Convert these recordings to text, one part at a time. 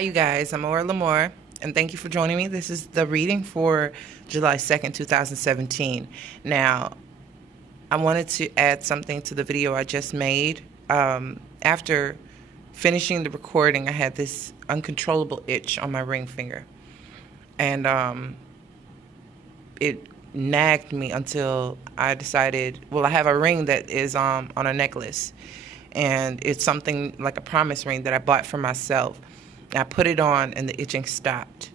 Hi, you guys. I'm Aura Lamore, and thank you for joining me. This is the reading for July 2nd, 2017. Now, I wanted to add something to the video I just made. After finishing the recording, I had this uncontrollable itch on my ring finger, and it nagged me until I decided, well, I have a ring that is on a necklace, and it's something like a promise ring that I bought for myself. I put it on and the itching stopped.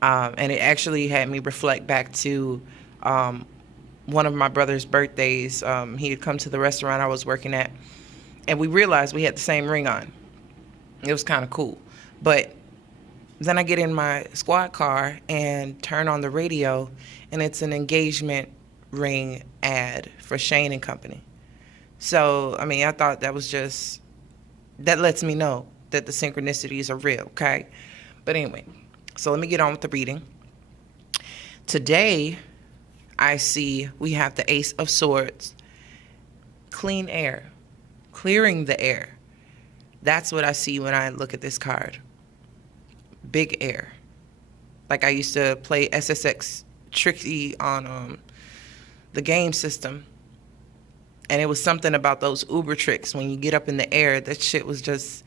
And it actually had me reflect back to one of my brother's birthdays. He had come to the restaurant I was working at, and we realized we had the same ring on. It was kind of cool. But then I get in my squad car and turn on the radio, and it's an engagement ring ad for Shane and Company. So, I mean, I thought that lets me know that the synchronicities are real, okay? But anyway, so let me get on with the reading. Today, I see we have the Ace of Swords, clean air, clearing the air. That's what I see when I look at this card. Big air. Like I used to play SSX Tricky on the game system. And it was something about those Uber tricks. When you get up in the air, that shit was just...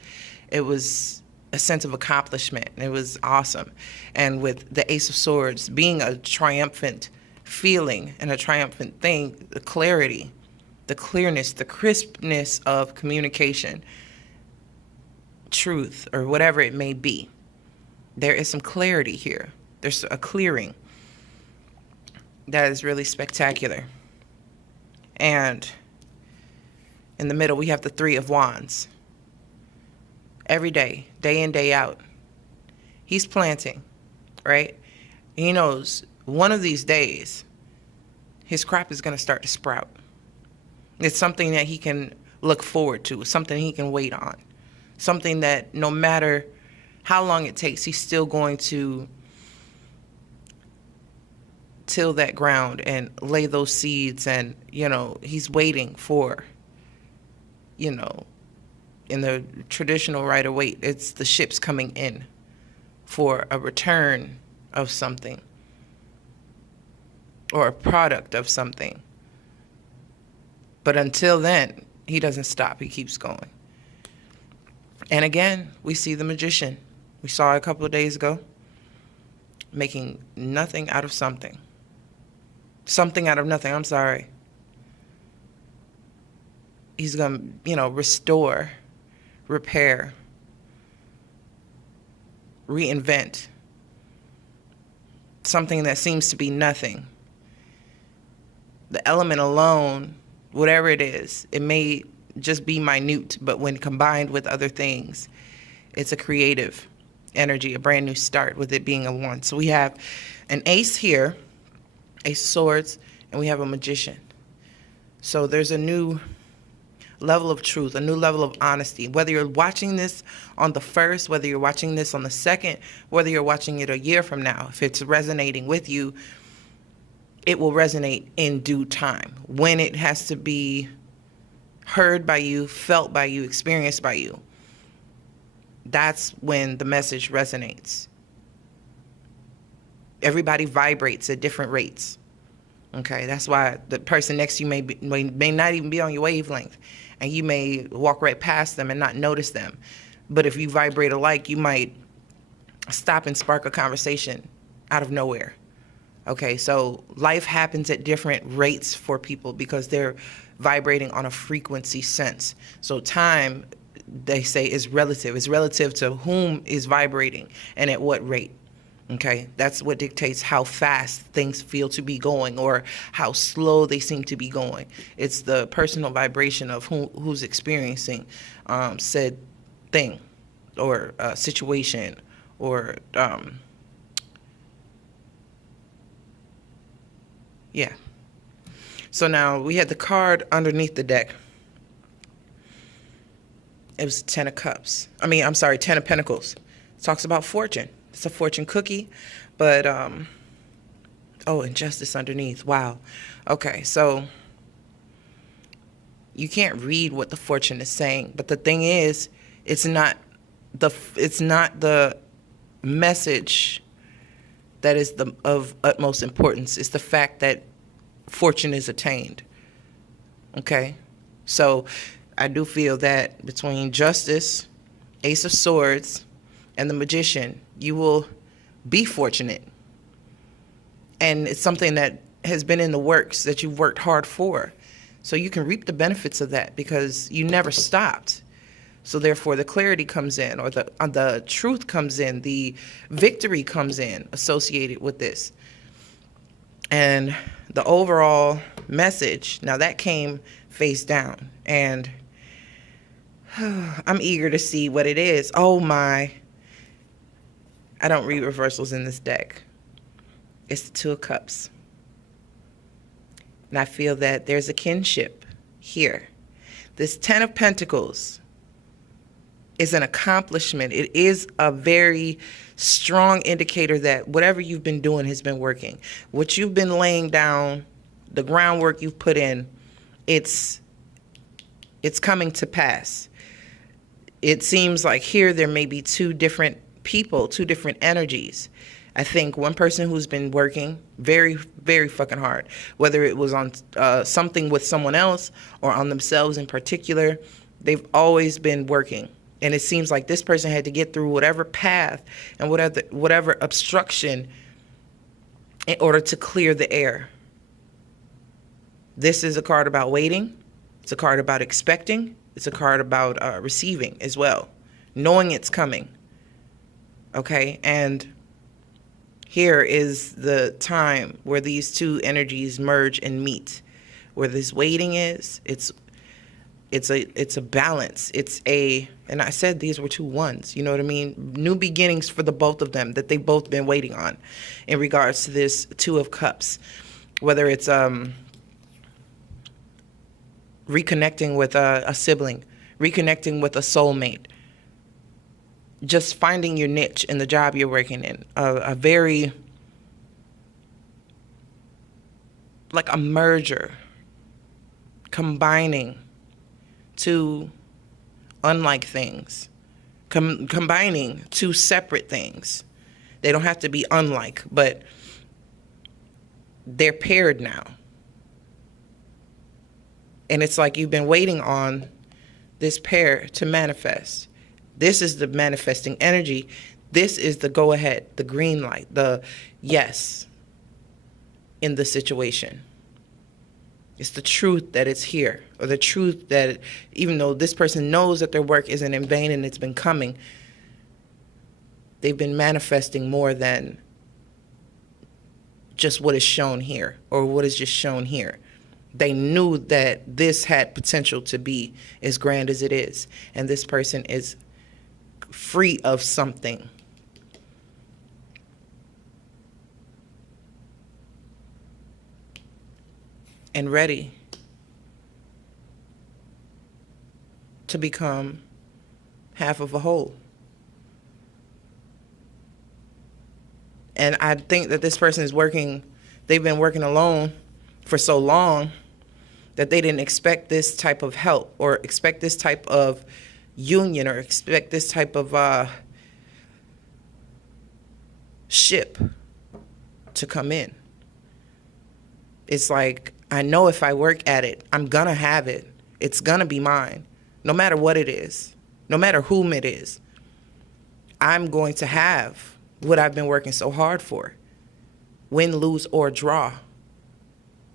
It was a sense of accomplishment. It was awesome. And with the Ace of Swords being a triumphant feeling and a triumphant thing, the clarity, the clearness, the crispness of communication, truth, or whatever it may be, there is some clarity here. There's a clearing that is really spectacular. And in the middle, we have the Three of Wands. Every day, day in, day out, he's planting, right? He knows one of these days, his crop is going to start to sprout. It's something that he can look forward to, something he can wait on, something that no matter how long it takes, he's still going to till that ground and lay those seeds. And, he's waiting for, in the traditional right of wait, it's the ships coming in for a return of something or a product of something. But until then, he doesn't stop. He keeps going. And again, we see the magician. We saw it a couple of days ago, making nothing out of something. Something out of nothing, I'm sorry. He's going to, restore, repair, reinvent something that seems to be nothing. The element alone, whatever it is, it may just be minute, but when combined with other things, it's a creative energy, a brand new start with it being a one. So we have an ace here, Ace of Swords, and we have a magician. So there's a new level of truth, a new level of honesty. Whether you're watching this on the 1st, whether you're watching this on the 2nd, whether you're watching it a year from now, if it's resonating with you, it will resonate in due time. When it has to be heard by you, felt by you, experienced by you, that's when the message resonates. Everybody vibrates at different rates. Okay, that's why the person next to you may not even be on your wavelength, and you may walk right past them and not notice them. But if you vibrate alike, you might stop and spark a conversation out of nowhere. Okay, so life happens at different rates for people because they're vibrating on a frequency sense. So time, they say, is relative. It's relative to whom is vibrating and at what rate. Okay, that's what dictates how fast things feel to be going or how slow they seem to be going. It's the personal vibration of who's experiencing said thing or situation or, yeah. So now we had the card underneath the deck. It was Ten of Cups. Ten of Pentacles. It talks about fortune. It's a fortune cookie, but, and justice underneath. Wow. Okay, so you can't read what the fortune is saying, but the thing is, it's not it's not the message that is of utmost importance. It's the fact that fortune is attained. Okay? So I do feel that between Justice, Ace of Swords, and the Magician, you will be fortunate. And it's something that has been in the works that you've worked hard for. So you can reap the benefits of that because you never stopped. So therefore, the clarity comes in, or the truth comes in, the victory comes in associated with this. And the overall message, now that came face down. And I'm eager to see what it is. Oh my. I don't read reversals in this deck. It's the Two of Cups. And I feel that there's a kinship here. This Ten of Pentacles is an accomplishment. It is a very strong indicator that whatever you've been doing has been working. What you've been laying down, the groundwork you've put in, it's coming to pass. It seems like here there may be two different people, two different energies. I think one person who's been working very, very fucking hard, whether it was on something with someone else or on themselves in particular, they've always been working. And it seems like this person had to get through whatever path and whatever obstruction in order to clear the air. This is a card about waiting. It's a card about expecting. It's a card about receiving as well, knowing it's coming. Okay, and here is the time where these two energies merge and meet. Where this waiting is, it's a balance. And I said these were two ones, you know what I mean? New beginnings for the both of them that they've both been waiting on in regards to this Two of Cups. Whether it's reconnecting with a sibling, reconnecting with a soulmate, just finding your niche in the job you're working in, a very, like a merger, combining two unlike things, combining two separate things. They don't have to be unlike, but they're paired now. And it's like you've been waiting on this pair to manifest. This is the manifesting energy. This is the go ahead, the green light, the yes in the situation. It's the truth that it's here, or the truth that even though this person knows that their work isn't in vain and it's been coming, they've been manifesting more than just what is shown here or what is just shown here. They knew that this had potential to be as grand as it is, and this person is free of something. And ready to become half of a whole. And I think that this person is they've been working alone for so long that they didn't expect this type of help or expect this type of union or expect this type of ship to come in. It's like, I know if I work at it, I'm gonna have it. It's gonna be mine, no matter what it is, no matter whom it is. I'm going to have what I've been working so hard for, win, lose, or draw.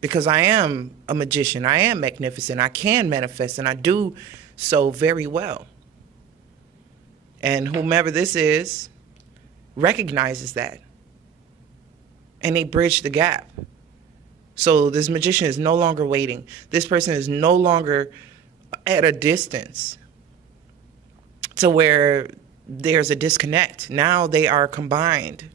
Because I am a magician, I am magnificent, I can manifest, and I do so very well. And whomever this is recognizes that. And they bridge the gap. So this magician is no longer waiting. This person is no longer at a distance to where there's a disconnect. Now they are combined.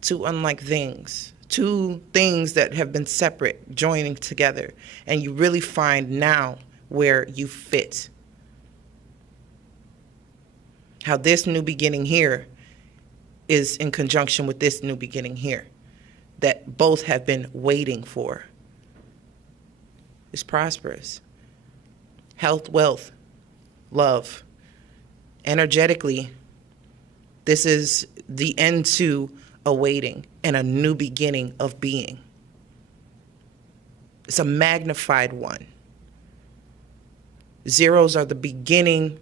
Two unlike things. Two things that have been separate, joining together. And you really find now where you fit. How this new beginning here is in conjunction with this new beginning here that both have been waiting for. It's prosperous. Health, wealth, love. Energetically, this is the end to a waiting and a new beginning of being. It's a magnified one. Zeros are the beginning,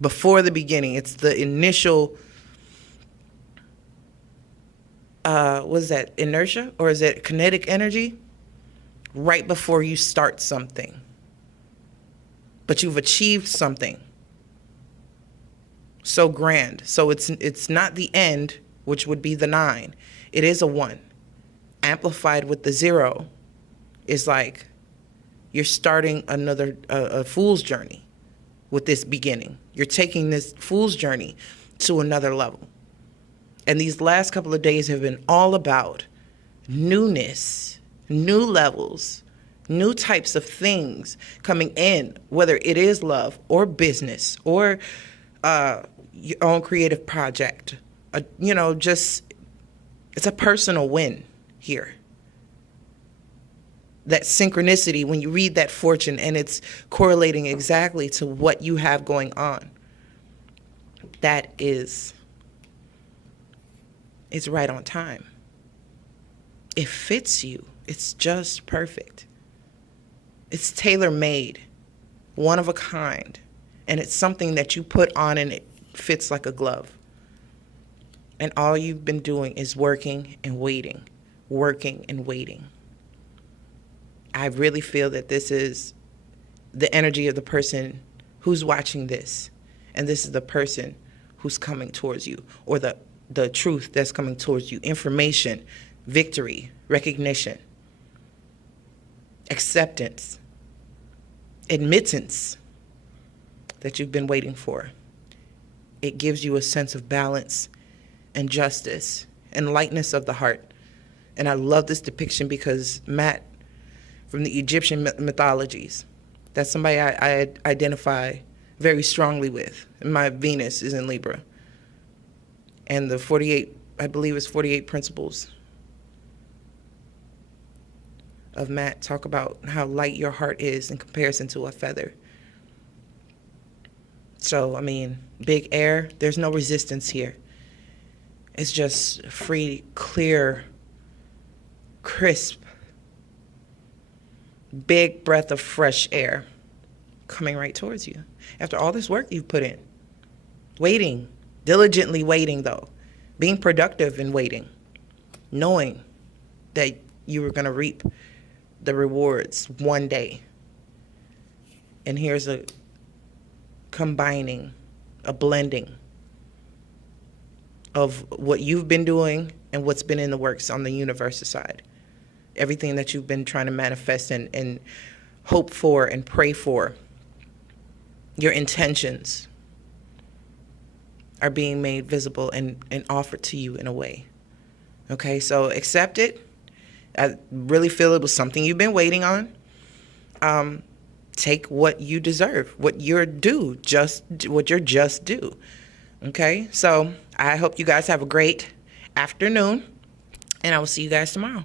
before the beginning. It's the initial, what is that, inertia? Or is it kinetic energy? Right before you start something. But you've achieved something so grand. So it's not the end, which would be the 9. It is a 1. Amplified with the 0 is like you're starting another a fool's journey with this beginning. You're taking this fool's journey to another level. And these last couple of days have been all about newness, new levels, new types of things coming in, whether it is love or business or your own creative project. Just it's a personal win here. That synchronicity, when you read that fortune and it's correlating exactly to what you have going on, that is, it's right on time. It fits you. It's just perfect. It's tailor-made, one of a kind, and it's something that you put on and it fits like a glove. And all you've been doing is working and waiting, working and waiting. I really feel that this is the energy of the person who's watching this, and this is the person who's coming towards you, or the truth that's coming towards you. Information, victory, recognition, acceptance, admittance that you've been waiting for. It gives you a sense of balance and justice and lightness of the heart. And I love this depiction because Matt, from the Egyptian mythologies, that's somebody I identify very strongly with. My Venus is in Libra. And the 48, I believe it's 48 principles of Matt talk about how light your heart is in comparison to a feather. So, I mean, big air, there's no resistance here. It's just free, clear, crisp, big breath of fresh air coming right towards you. After all this work you've put in. Waiting, diligently waiting though. Being productive in waiting. Knowing that you were going to reap the rewards one day. And here's a combining, a blending of what you've been doing and what's been in the works on the universe's side. Everything that you've been trying to manifest and hope for and pray for, your intentions are being made visible and offered to you in a way. Okay, so accept it. I really feel it was something you've been waiting on. Take what you deserve, what you're due, what you're just due. Okay, so I hope you guys have a great afternoon, and I will see you guys tomorrow.